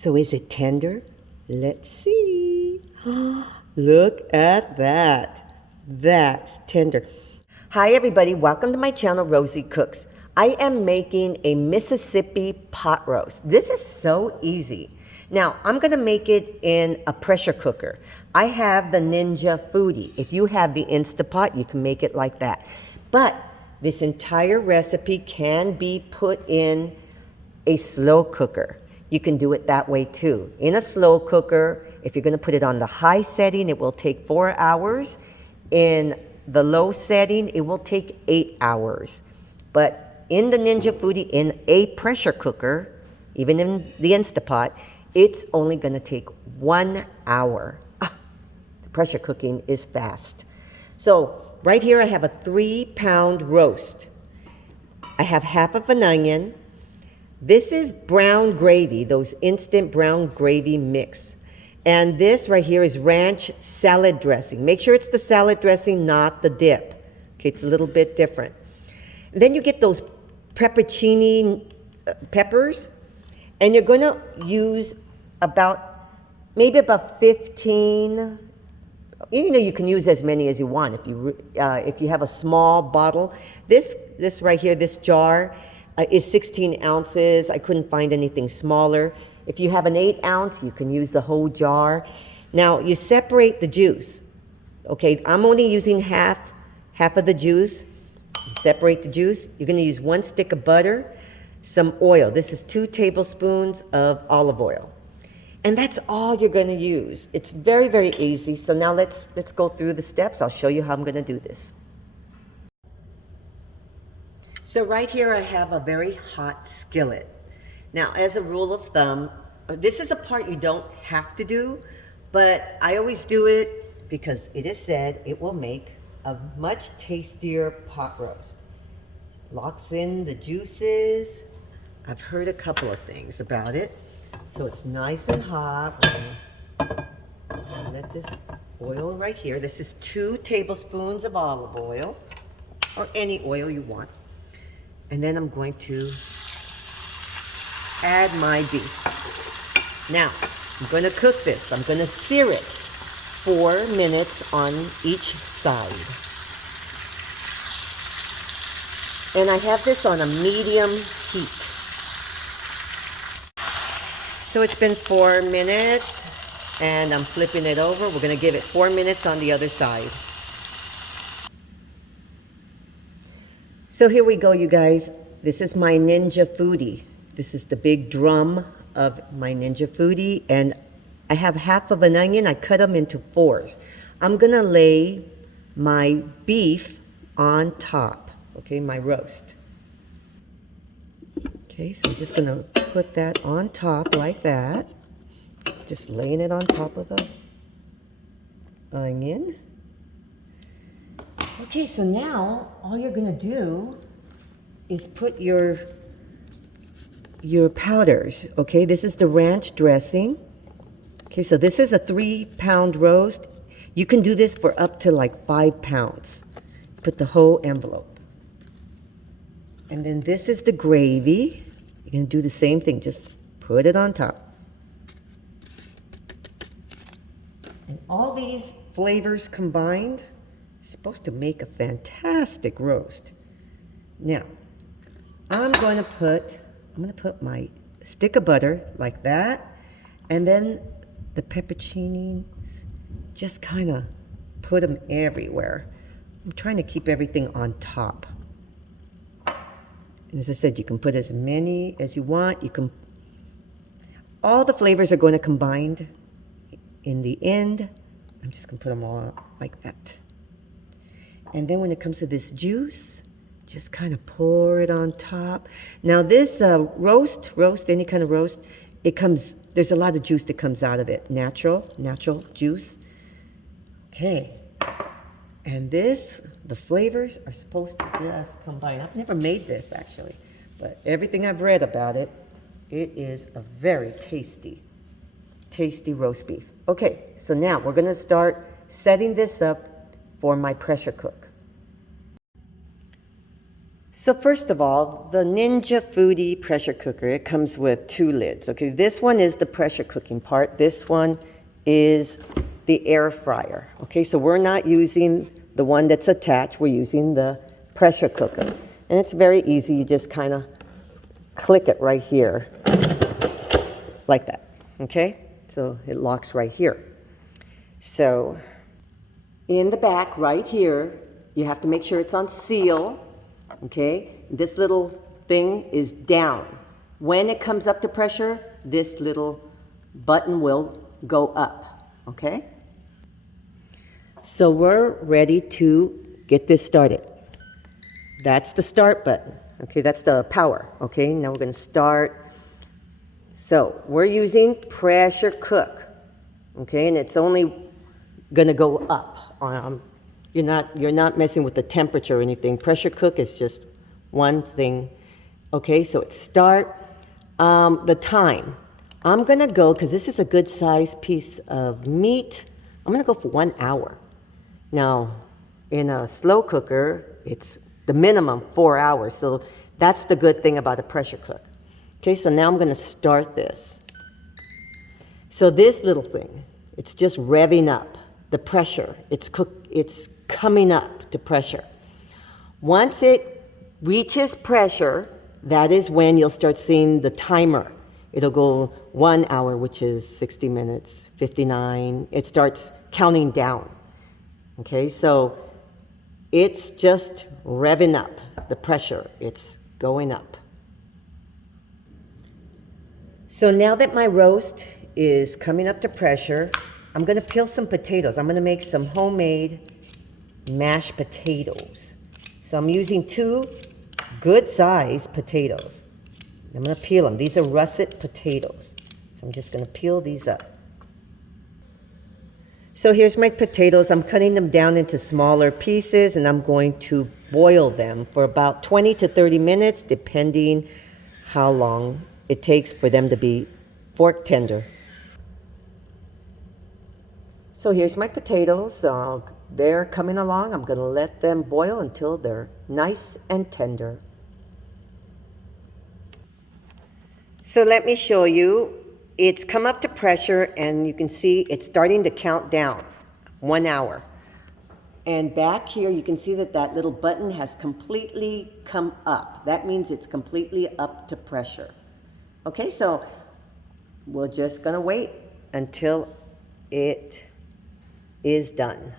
So is it tender? Let's see. Look at that. That's tender. Hi everybody, welcome to my channel, Rosie Cooks. I am making a Mississippi pot roast. This is so easy. Now, I'm gonna make it in a pressure cooker. I have the Ninja Foodie. If you have the Instapot, you can make it like that. But this entire recipe can be put in a slow cooker. You can do it that way too. In a slow cooker, if you're gonna put it on the high setting, it will take 4 hours. In the low setting, it will take 8 hours. But in the Ninja Foodie, in a pressure cooker, even in the Instapot, it's only gonna take 1 hour. The pressure cooking is fast. So right here I have a 3-pound roast. I have half of an onion. This is brown gravy, those instant brown gravy mix. And this right here is ranch salad dressing. Make sure it's the salad dressing, not the dip. Okay, it's a little bit different. And then you get those pepperoncini peppers, and you're gonna use maybe about 15. You know, you can use as many as you want if you have a small bottle. This right here, this jar is 16 ounces. I couldn't find anything smaller. If you have an 8 ounce, you can use the whole jar. Now you separate the juice. Okay, I'm only using half of the juice. You separate the juice. You're gonna use 1 stick of butter, some oil. This is 2 tablespoons of olive oil. And that's all you're gonna use. It's very, very easy. So now let's go through the steps. I'll show you how I'm gonna do this. So right here I have a very hot skillet. Now, as a rule of thumb, this is a part you don't have to do, but I always do it because it is said it will make a much tastier pot roast. Locks in the juices. I've heard a couple of things about it. So it's nice and hot. I'm gonna let this oil right here. This is 2 tablespoons of olive oil, or any oil you want. And then I'm going to add my beef. Now, I'm going to cook this. I'm going to sear it 4 minutes on each side. And I have this on a medium heat. So it's been 4 minutes, and I'm flipping it over. We're going to give it 4 minutes on the other side. So here we go, you guys. This is my Ninja Foodie. This is the big drum of my Ninja Foodie, and I have half of an onion. I cut them into 4s. I'm gonna lay my beef on top, okay, my roast. Okay, so I'm just gonna put that on top like that. Just laying it on top of the onion. Okay, so now all you're gonna do is put your powders, okay? This is the ranch dressing. Okay, so this is a 3-pound roast. You can do this for up to like 5 pounds. Put the whole envelope. And then this is the gravy. You're gonna do the same thing, just put it on top. And all these flavors combined, supposed to make a fantastic roast. Now, I'm gonna put my stick of butter like that, and then the pepperoncinis, just kind of put them everywhere. I'm trying to keep everything on top. And as I said, you can put as many as you want. All the flavors are going to combine in the end. I'm just gonna put them all like that. And then when it comes to this juice, just kind of pour it on top. Now this roast, any kind of roast, there's a lot of juice that comes out of it. Natural juice. Okay. And the flavors are supposed to just combine. I've never made this actually, but everything I've read about it, it is a very tasty roast beef. Okay, so now we're gonna start setting this up for my pressure cook. So first of all, the Ninja Foodie pressure cooker, it comes with 2 lids. Okay, this one is the pressure cooking part. This one is the air fryer. Okay, so we're not using the one that's attached. We're using the pressure cooker. And it's very easy. You just kind of click it right here, like that. Okay, so it locks right here. So in the back right here, you have to make sure it's on seal. Okay, this little thing is down. When it comes up to pressure, this little button will go up. Okay, so we're ready to get this started. That's the start button. Okay, that's the power. Okay, now we're going to start. So we're using pressure cook. Okay, and it's only going to go up. You're not messing with the temperature or anything. Pressure cook is just one thing. Okay, so it's start. The time. I'm going to go, because this is a good sized piece of meat, I'm going to go for 1 hour. Now, in a slow cooker, it's the minimum 4 hours. So that's the good thing about a pressure cook. Okay, so now I'm going to start this. So this little thing, it's just revving up the pressure. It's coming up to pressure. Once it reaches pressure, that is when you'll start seeing the timer. It'll go 1 hour, which is 60 minutes, 59. It starts counting down. Okay, so it's just revving up the pressure. It's going up. So now that my roast is coming up to pressure, I'm going to peel some potatoes. I'm going to make some homemade mashed potatoes. So I'm using 2 good sized potatoes. I'm going to peel them. These are russet potatoes. So I'm just going to peel these up. So here's my potatoes. I'm cutting them down into smaller pieces, and I'm going to boil them for about 20 to 30 minutes, depending how long it takes for them to be fork tender. So here's my potatoes. They're coming along. I'm going to let them boil until they're nice and tender. So let me show you. It's come up to pressure, and you can see it's starting to count down. 1 hour. And back here, you can see that that little button has completely come up. That means it's completely up to pressure. Okay, so we're just going to wait until it is done.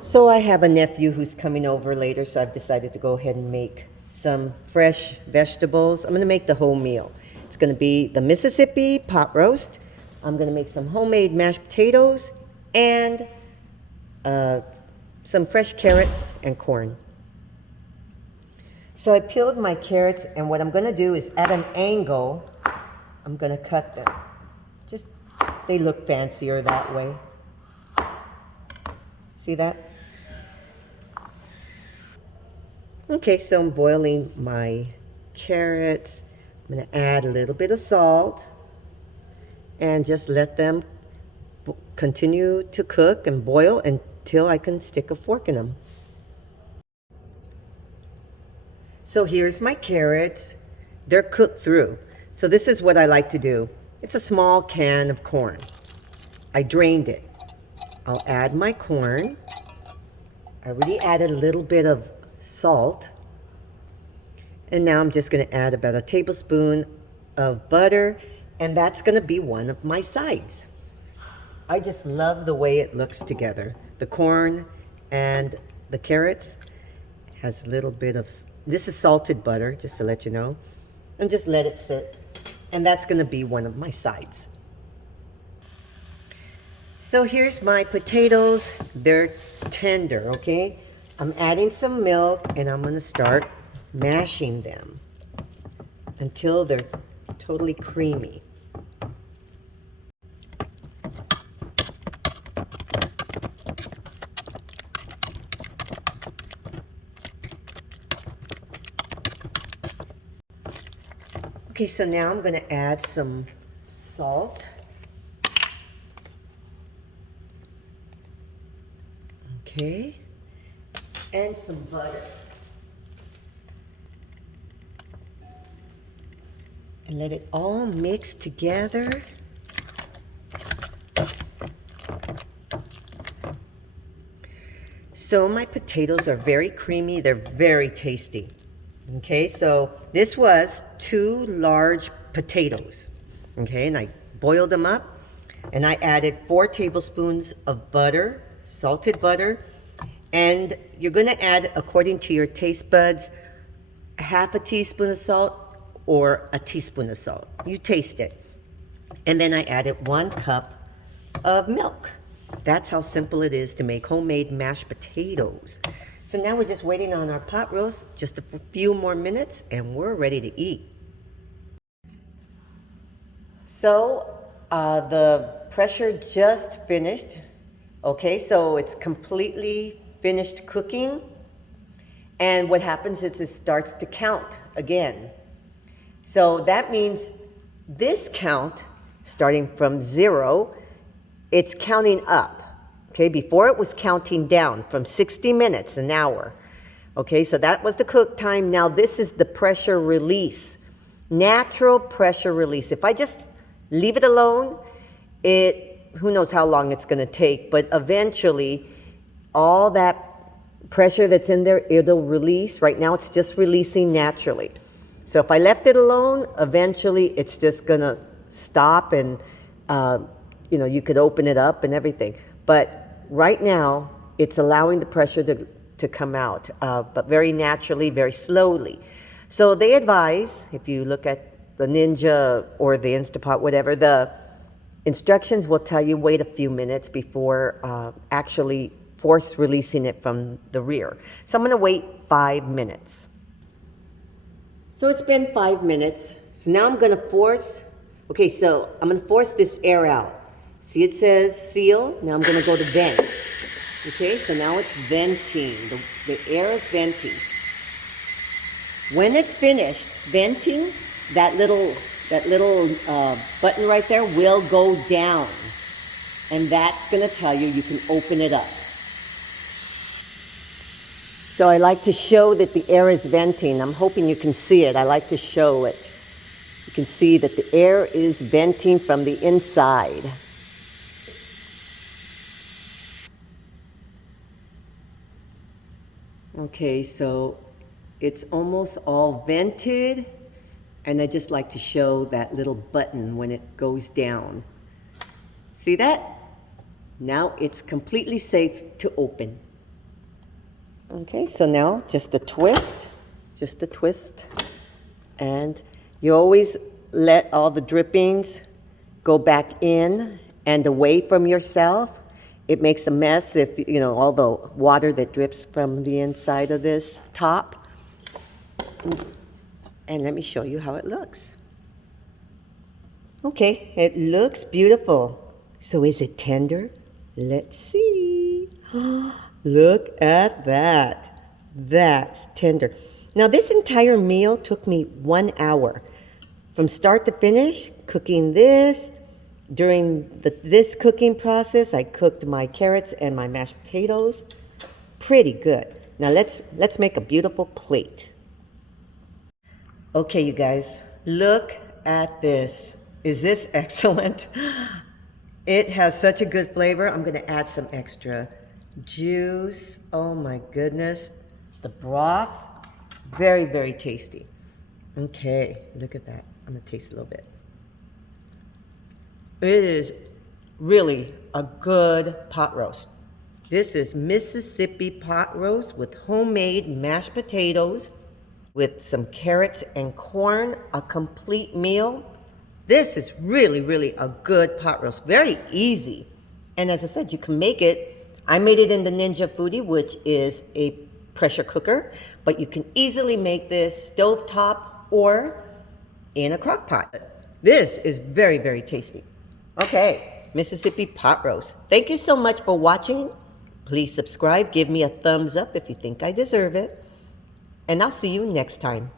So I have a nephew who's coming over later, so I've decided to go ahead and make some fresh vegetables. I'm going to make the whole meal. It's going to be the Mississippi pot roast. I'm going to make some homemade mashed potatoes and some fresh carrots and corn. So I peeled my carrots, and what I'm going to do is at an angle, I'm going to cut them. Just, they look fancier that way. See that? Okay, so I'm boiling my carrots. I'm going to add a little bit of salt and just let them continue to cook and boil until I can stick a fork in them. So here's my carrots. They're cooked through. So this is what I like to do. It's a small can of corn. I drained it. I'll add my corn. I already added a little bit of salt. And now I'm just going to add about a tablespoon of butter, and that's going to be one of my sides. I just love the way it looks together. The corn and the carrots has a little bit of, this is salted butter, just to let you know, and just let it sit. And that's going to be one of my sides. So here's my potatoes. They're tender, okay? I'm adding some milk, and I'm going to start mashing them until they're totally creamy. Okay, so now I'm going to add some salt. Okay, and some butter. and let it all mix together. So my potatoes are very creamy. They're very tasty. Okay, so this was 2 large potatoes. Okay, and I boiled them up, and I added 4 tablespoons of butter, salted butter, and you're gonna add, according to your taste buds, half a teaspoon of salt or a teaspoon of salt. You taste it. And then I added 1 cup of milk. That's how simple it is to make homemade mashed potatoes. So now we're just waiting on our pot roast, just a few more minutes, and we're ready to eat. So the pressure just finished. Okay, so it's completely finished cooking. And what happens is it starts to count again. So that means this count, starting from 0, it's counting up. Okay, before it was counting down from 60 minutes, an hour. Okay, so that was the cook time. Now this is the pressure release, natural pressure release. If I just leave it alone, who knows how long it's gonna take, but eventually all that pressure that's in there, it'll release. Right now it's just releasing naturally. So if I left it alone, eventually it's just gonna stop, and you know, you could open it up and everything. But right now it's allowing the pressure to come out, but very naturally, very slowly. So they advise, if you look at the Ninja or the Instapot, whatever, the instructions will tell you wait a few minutes before actually force releasing it from the rear. So I'm gonna wait 5 minutes. So it's been 5 minutes. So now I'm gonna force this air out. See, it says seal. Now I'm gonna go to vent. Okay, so now it's venting. The air is venting. When it's finished venting, that little button right there will go down. And that's gonna tell you can open it up. So I like to show that the air is venting. I'm hoping you can see it. I like to show it. You can see that the air is venting from the inside. Okay, so it's almost all vented, and I just like to show that little button when it goes down. See that? Now it's completely safe to open. Okay, so now just a twist, and you always let all the drippings go back in and away from yourself. It makes a mess if, you know, all the water that drips from the inside of this top. And let me show you how it looks. Okay, it looks beautiful. So is it tender? Let's see. Look at that. That's tender. Now this entire meal took me 1 hour. From start to finish, cooking this. During this cooking process, I cooked my carrots and my mashed potatoes. Pretty good. Now let's make a beautiful plate. Okay, you guys, look at this. Is this excellent? It has such a good flavor. I'm gonna add some extra juice. Oh my goodness. The broth, very, very tasty. Okay, look at that. I'm gonna taste a little bit. It is really a good pot roast. This is Mississippi pot roast with homemade mashed potatoes with some carrots and corn, a complete meal. This is really, really a good pot roast. Very easy. And as I said, you can make it. I made it in the Ninja Foodie, which is a pressure cooker, but you can easily make this stovetop or in a crock pot. This is very, very tasty. Okay, Mississippi pot roast. Thank you so much for watching. Please subscribe, give me a thumbs up if you think I deserve it. And I'll see you next time.